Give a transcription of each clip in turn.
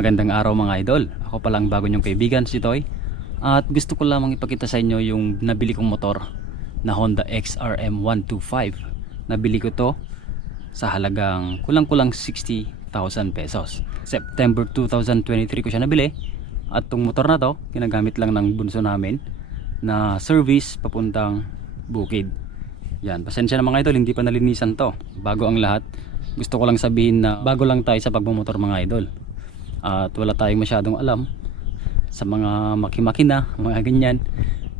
Magandang araw mga idol. Ako palang bago nyong kaibigan, si Toy. At gusto ko lamang ipakita sa inyo yung nabili kong motor na Honda XRM 125. Nabili ko to sa halagang kulang-kulang 60,000 pesos. September 2023 ko siya nabili. At tong motor na to, ginagamit lang ng bunso namin na service papuntang Bukid. Yan, pasensya na mga idol, hindi pa nalinisan to. Bago ang lahat. Gusto ko lang sabihin na bago lang tayo sa pagmumotor mga idol. At wala tayong masyadong alam sa mga makina, mga ganyan.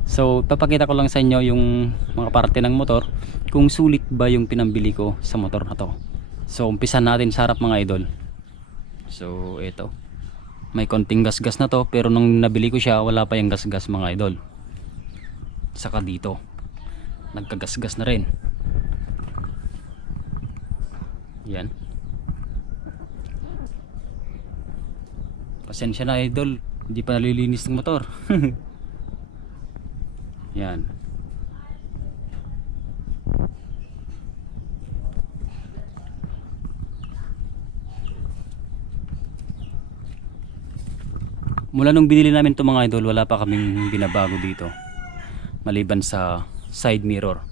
So papakita ko lang sa inyo yung mga parte ng motor, kung sulit ba yung pinambili ko sa motor na to. So umpisan natin sa harap mga idol. So ito, may konting gasgas na to, pero nung nabili ko siya wala pa yung gasgas mga idol. Saka dito nagkagasgas na rin. Yan, pasensya na idol, hindi pa nalilinis ng motor. Yan. Mula nung binili namin to mga idol, wala pa kaming binabago dito maliban sa side mirror,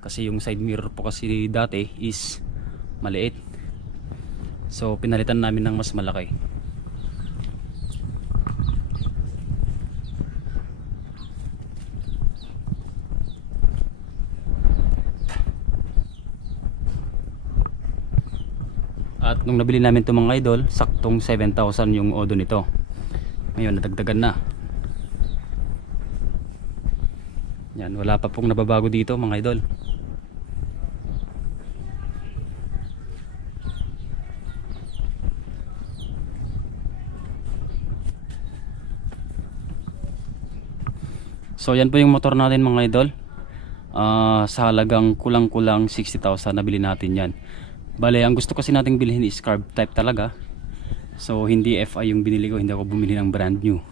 kasi yung side mirror po kasi dati is maliit, so pinalitan namin ng mas malaki. At nung nabili namin ito mga idol, saktong 7,000 yung odo nito. Ngayon nadagdagan na. Yan, wala pa pong nababago dito mga idol. So yan po yung motor natin mga idol. Sa halagang kulang-kulang 60,000 nabili natin yan. Bale, ang gusto kasi nating bilhin is carb type talaga. So hindi FI yung binili ko, hindi ako bumili ng brand new.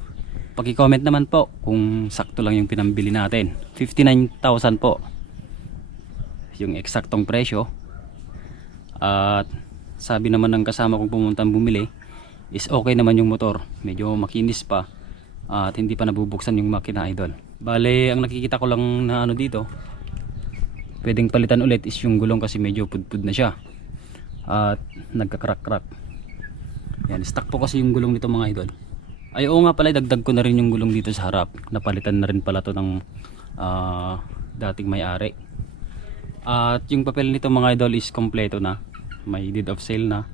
Paki-comment naman po kung sakto lang yung pinambili natin. 59,000 po yung eksaktong presyo. At sabi naman ng kasama kong pumuntang bumili is okay naman yung motor, medyo makinis pa at hindi pa nabubuksan yung makina idol. Bale, ang nakikita ko lang na ano dito, pwedeng palitan ulit is yung gulong kasi medyo pudpud na siya at nagkakrak-krak. Yan, stock po kasi yung gulong nito mga idol. Ay oo nga pala, dagdag ko na rin yung gulong dito sa harap. Napalitan na rin pala to ng dating may-ari. At yung papel nito mga idol is kompleto na. May deed of sale na.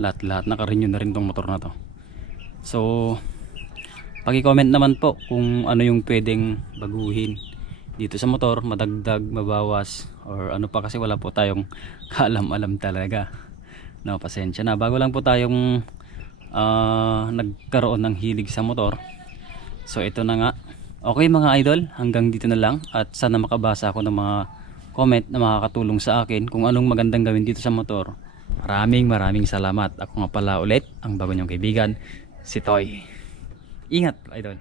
Lahat-lahat naka-renew na rin tong motor na to. So paki-comment naman po kung ano yung pwedeng baguhin dito sa motor, madagdag, mabawas, or ano pa, kasi wala po tayong kaalam-alam talaga. No, pasensya na. Bago lang po tayong nagkaroon ng hilig sa motor. So ito na nga. Okay mga idol, hanggang dito na lang. At sana makabasa ako ng mga comment na makakatulong sa akin kung anong magandang gawin dito sa motor. Maraming salamat. Ako nga pala ulit ang bago niyong kaibigan, si Toy. Ingat idol.